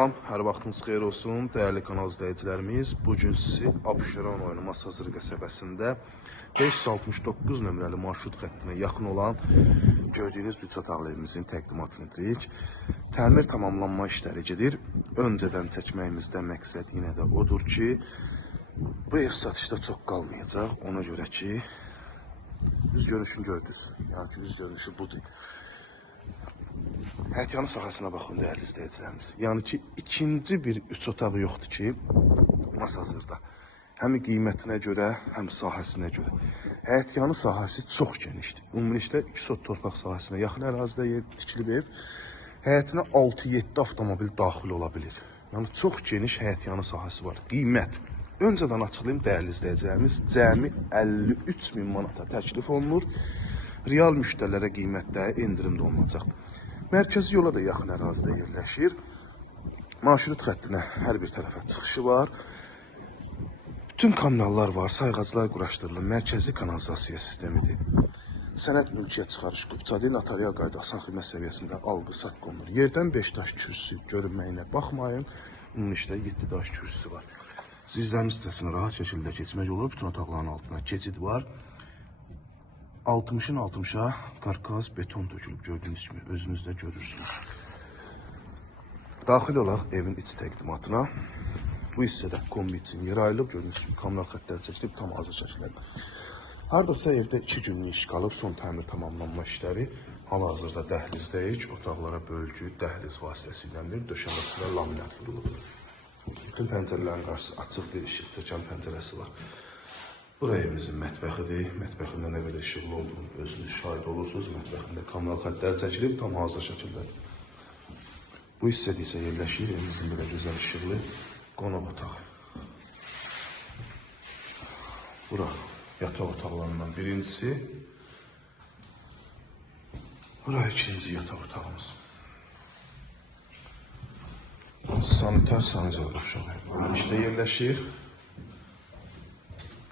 Hər vaxtınız xeyir olsun, dəyərli kanal izləyicilərimiz. Bu gün sizi Abşeron oyunu Masazır qəsəbəsində 569 nömrəli marşrut xəttinə yaxın olan gördüyünüz otaqlı evimizin təqdimatını edirik. Təmir tamamlanma işləri gedir. Öncədən çəkməyimizdə məqsəd yenə də odur ki, bu ev satışda çox qalmayacaq. Ona görə ki, üz görünüşünü gördünüz. Yəni ki, üz görünüşü budur. Həyətyanı sahəsinə baxın dəyərli izləyicilərimiz. Yəni ki, ikinci bir üç otağı yoxdur ki, Masazırda. Həm qiymətinə görə, həm sahəsinə görə. Həyətyanı sahəsi çox genişdir. Ümumilikdə 2 sot torpaq sahəsinə yaxın ərazidə yer tikilib ev. Həyətinə 6-7 avtomobil daxil ola bilir. Yəni çox geniş həyətyanı sahəsi var. Qiymət. Öncədən açıqlayım dəyərli izləyicilərimiz, cəmi 53 min manata təklif olunur. Real müştərilərə qiymətdə endirim də olunacaq. Mərkəzi yola da yaxın ərazidə yerləşir. Marşrut xəttinə hər bir tərəfə çıxışı var. Bütün kanallar var, sayğaclar quraşdırılır. Mərkəzi kanalizasiya sistemidir. Sənəd mülkiyyət çıxarış qupçadı notarial qayda asan xidmət səviyyəsində alqı sat qonur. Yerdən 5 daş kürsü görünməyinə baxmayın. Ümumilikdə 7 daş kürsüsü var. Zirzəmi sitəsinə rahat şəkildə keçmək olur. Bütün otaqların altına keçid var. 60-ın 60-a karkas beton dökülüb gördüyünüz kimi özünüz də görürsünüz. Daxil olaq evin iç təqdimatına. Bu hissədə kombi üçün yer ayrılıb gördüyünüz kimi kommunal xəttlər çəkilib tam hazır şəkildə. Hardasa evdə 2 günlük iş qalıb son təmir tamamlanma işləri hal-hazırda dəhlizdəyik. Otaqlara bölgü dəhliz vasitəsilədir. Döşəməsi və laminat vurulub. Bütün pəncərələrin qarşısı açıqdır, işıq çəkən pəncərəsi var. Bura evimizin mətbəxidir. Mətbəxində nə qədər işıqlı olduğunu özünüz şahid olursunuz. Mətbəxində kommunal xəttlər çəkilib tam hazır şəkildədir. Bu hissədə isə yerləşir evimizin belə gözəl işıqlı qonaq otağı. Bura yataq otaqlarından birincisi. Bura ikinci yataq otağımız. Sanitar sanizor uşağı. İşte yerləşir.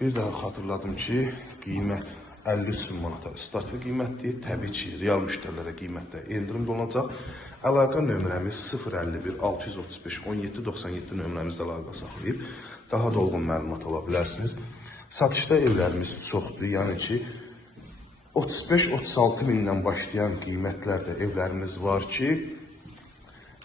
Bir daha xatırladım ki, qiymət 53 min manata startlı qiymətdir. Təbii ki, real müştərilərə qiymətdə endirim də olacaq. Əlaqə nömrəmiz 051 635 17 97 nömrəmizdə əlaqə saxlayıb daha dolğun məlumat ala bilərsiniz. Satışda evlərimiz çoxdur. Yəni ki, 35-36 mindən başlayan qiymətlərdə evlərimiz var ki,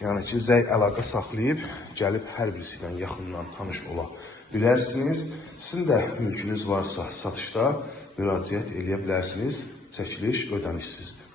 Yəni ki, zəy əlaqə saxlayıb, gəlib hər birisi ilə yaxından tanış ola bilərsiniz. Sizin də mülkünüz varsa satışda müraciət eləyə bilərsiniz. Çəkiliş ödənişsizdir.